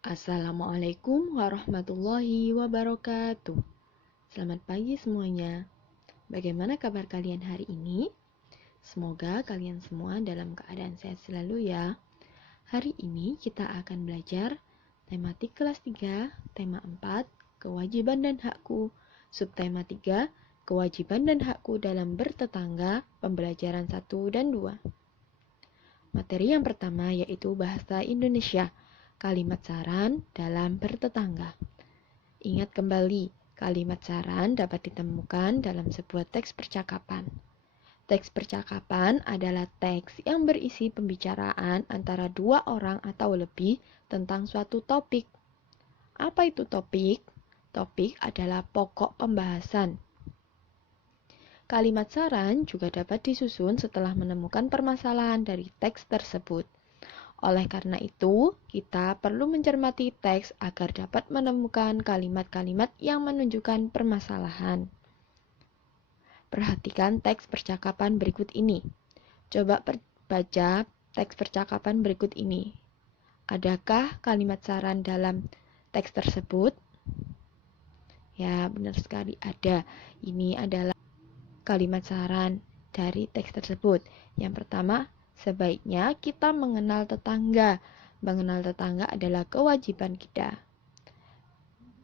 Assalamualaikum warahmatullahi wabarakatuh. Selamat pagi semuanya. Bagaimana kabar kalian hari ini? Semoga kalian semua dalam keadaan sehat selalu ya. Hari ini kita akan belajar tematik kelas 3, tema 4, kewajiban dan hakku, subtema 3, kewajiban dan hakku dalam bertetangga, pembelajaran 1 dan 2. Materi yang pertama yaitu bahasa Indonesia. Kalimat saran dalam bertetangga. Ingat kembali, kalimat saran dapat ditemukan dalam sebuah teks percakapan. Teks percakapan adalah teks yang berisi pembicaraan antara dua orang atau lebih tentang suatu topik. Apa itu topik? Topik adalah pokok pembahasan. Kalimat saran juga dapat disusun setelah menemukan permasalahan dari teks tersebut. Oleh karena itu, kita perlu mencermati teks agar dapat menemukan kalimat-kalimat yang menunjukkan permasalahan. Perhatikan teks percakapan berikut ini. Coba baca teks percakapan berikut ini. Adakah kalimat saran dalam teks tersebut? Ya, benar sekali ada. Ini adalah kalimat saran dari teks tersebut. Yang pertama, sebaiknya kita mengenal tetangga. Mengenal tetangga adalah kewajiban kita.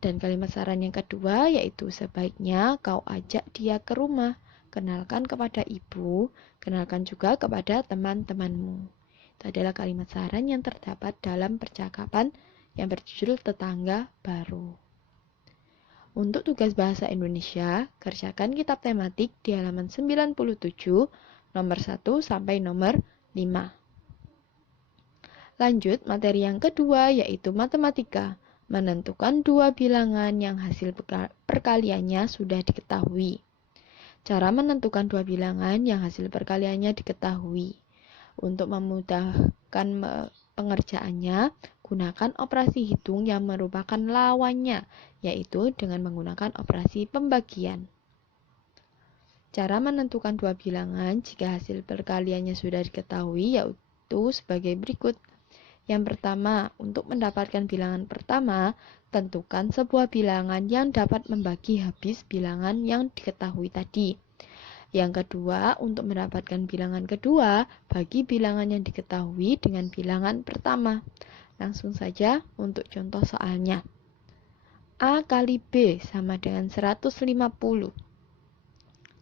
Dan kalimat saran yang kedua yaitu sebaiknya kau ajak dia ke rumah. Kenalkan kepada ibu, kenalkan juga kepada teman-temanmu. Itu adalah kalimat saran yang terdapat dalam percakapan yang berjudul tetangga baru. Untuk tugas bahasa Indonesia, kerjakan kitab tematik di halaman 97, nomor 1 sampai nomor 5. Lanjut, materi yang kedua yaitu matematika. Menentukan dua bilangan yang hasil perkaliannya sudah diketahui. Cara menentukan dua bilangan yang hasil perkaliannya diketahui. Untuk memudahkan pengerjaannya, gunakan operasi hitung yang merupakan lawannya, yaitu dengan menggunakan operasi pembagian. Cara menentukan dua bilangan jika hasil perkaliannya sudah diketahui yaitu sebagai berikut. Yang pertama, untuk mendapatkan bilangan pertama, tentukan sebuah bilangan yang dapat membagi habis bilangan yang diketahui tadi. Yang kedua, untuk mendapatkan bilangan kedua, bagi bilangan yang diketahui dengan bilangan pertama. Langsung saja untuk contoh soalnya. A kali B sama dengan 150.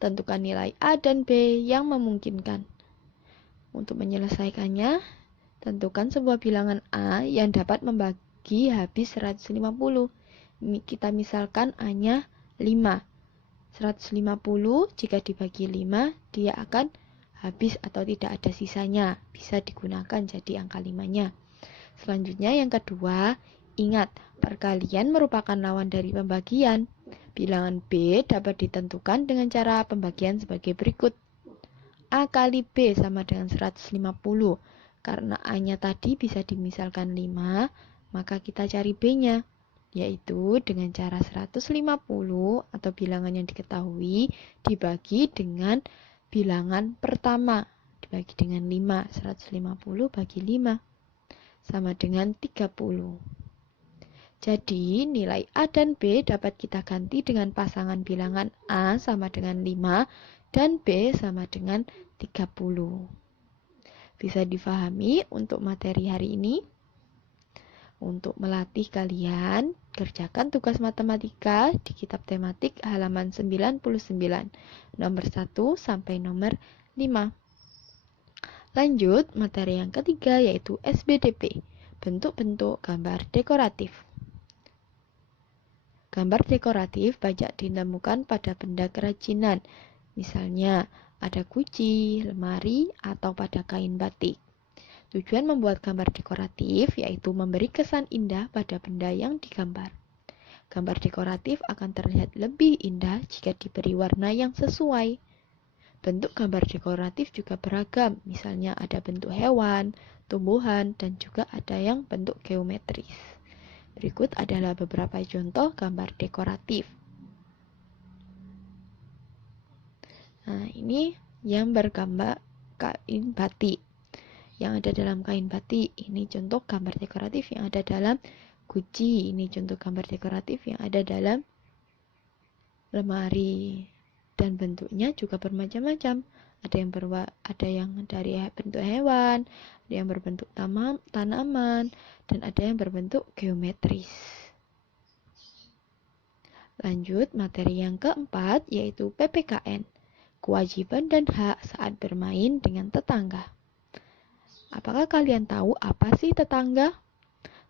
Tentukan nilai A dan B yang memungkinkan. Untuk menyelesaikannya, tentukan sebuah bilangan A yang dapat membagi habis 150. Kita misalkan A-nya 5. 150 jika dibagi 5, dia akan habis atau tidak ada sisanya. Bisa digunakan jadi angka 5-nya. Selanjutnya yang kedua, ingat, perkalian merupakan lawan dari pembagian. Bilangan B dapat ditentukan dengan cara pembagian sebagai berikut. A kali B sama dengan 150. Karena A-nya tadi bisa dimisalkan 5, maka kita cari B-nya, yaitu dengan cara 150 atau bilangan yang diketahui dibagi dengan bilangan pertama. Dibagi dengan 5, 150 bagi 5 sama dengan 30. Jadi nilai A dan B dapat kita ganti dengan pasangan bilangan A sama dengan 5 dan B sama dengan 30. Bisa difahami untuk materi hari ini? Untuk melatih kalian, kerjakan tugas matematika di kitab tematik halaman 99, nomor 1 sampai nomor 5. Lanjut, materi yang ketiga yaitu SBDP, bentuk-bentuk gambar dekoratif. Gambar dekoratif banyak ditemukan pada benda kerajinan, misalnya ada guci, lemari, atau pada kain batik. Tujuan membuat gambar dekoratif yaitu memberi kesan indah pada benda yang digambar. Gambar dekoratif akan terlihat lebih indah jika diberi warna yang sesuai. Bentuk gambar dekoratif juga beragam, misalnya ada bentuk hewan, tumbuhan, dan juga ada yang bentuk geometris. Berikut adalah beberapa contoh gambar dekoratif. Nah, ini yang bergambar kain batik. Yang ada dalam kain batik, ini contoh gambar dekoratif yang ada dalam guci. Ini contoh gambar dekoratif yang ada dalam lemari. Dan bentuknya juga bermacam-macam. Ada yang dari bentuk hewan, ada yang berbentuk tanaman, dan ada yang berbentuk geometris. Lanjut, materi yang keempat yaitu PPKN, kewajiban dan hak saat bermain dengan tetangga. Apakah kalian tahu apa sih tetangga?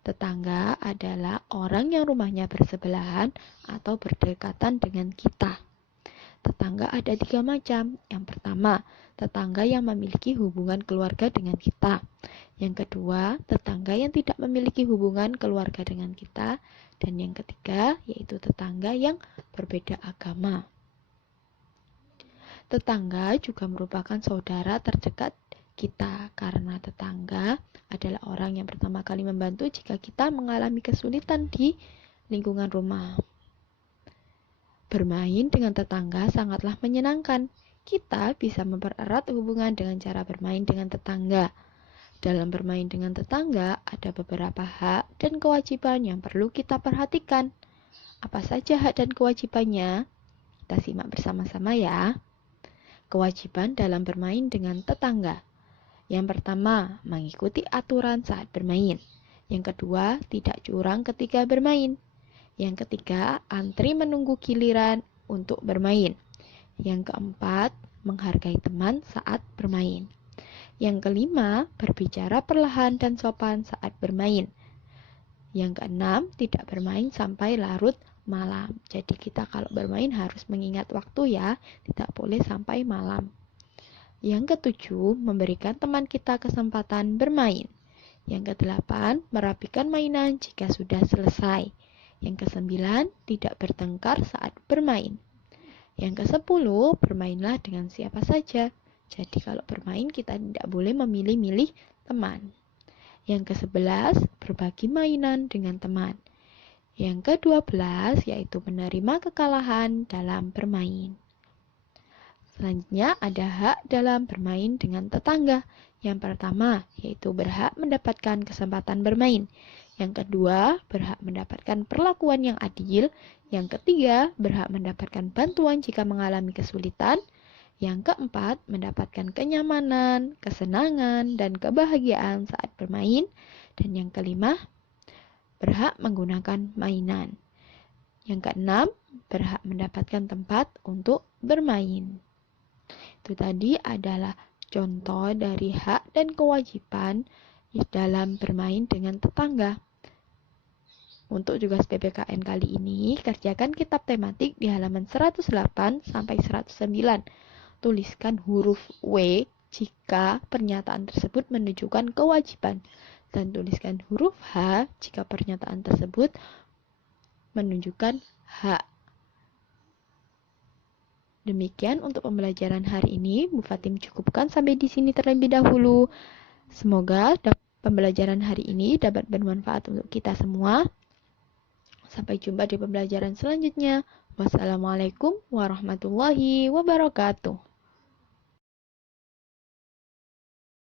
Tetangga adalah orang yang rumahnya bersebelahan atau berdekatan dengan kita. Tetangga ada 3 macam. Yang pertama, tetangga yang memiliki hubungan keluarga dengan kita. Yang kedua, tetangga yang tidak memiliki hubungan keluarga dengan kita. Dan yang ketiga, yaitu tetangga yang berbeda agama. Tetangga juga merupakan saudara terdekat kita, karena tetangga adalah orang yang pertama kali membantu jika kita mengalami kesulitan di lingkungan rumah. Bermain dengan tetangga sangatlah menyenangkan. Kita bisa mempererat hubungan dengan cara bermain dengan tetangga. Dalam bermain dengan tetangga, ada beberapa hak dan kewajiban yang perlu kita perhatikan. Apa saja hak dan kewajibannya? Kita simak bersama-sama ya. Kewajiban dalam bermain dengan tetangga. Yang pertama, mengikuti aturan saat bermain. Yang kedua, tidak curang ketika bermain. Yang ketiga, antri menunggu giliran untuk bermain. Yang keempat, menghargai teman saat bermain. Yang kelima, berbicara perlahan dan sopan saat bermain. Yang keenam, tidak bermain sampai larut malam. Jadi kita kalau bermain harus mengingat waktu ya, tidak boleh sampai malam. Yang ketujuh, memberikan teman kita kesempatan bermain. Yang kedelapan, merapikan mainan jika sudah selesai. Yang kesembilan, tidak bertengkar saat bermain. Yang kesepuluh, bermainlah dengan siapa saja. Jadi kalau bermain kita tidak boleh memilih-milih teman. Yang kesebelas, berbagi mainan dengan teman. Yang ke-12 yaitu menerima kekalahan dalam bermain. Selanjutnya ada hak dalam bermain dengan tetangga. Yang pertama yaitu berhak mendapatkan kesempatan bermain. Yang kedua, berhak mendapatkan perlakuan yang adil. Yang ketiga, berhak mendapatkan bantuan jika mengalami kesulitan. Yang keempat, mendapatkan kenyamanan, kesenangan, dan kebahagiaan saat bermain. Dan yang kelima, berhak menggunakan mainan. Yang keenam, berhak mendapatkan tempat untuk bermain. Itu tadi adalah contoh dari hak dan kewajiban dalam bermain dengan tetangga. Untuk tugas PPKN kali ini, kerjakan kitab tematik di halaman 108 sampai 109. Tuliskan huruf W jika pernyataan tersebut menunjukkan kewajiban, dan tuliskan huruf H jika pernyataan tersebut menunjukkan hak. Demikian untuk pembelajaran hari ini. Bu Fatim cukupkan sampai di sini terlebih dahulu. Semoga pembelajaran hari ini dapat bermanfaat untuk kita semua. Sampai jumpa di pembelajaran selanjutnya. Wassalamualaikum warahmatullahi wabarakatuh.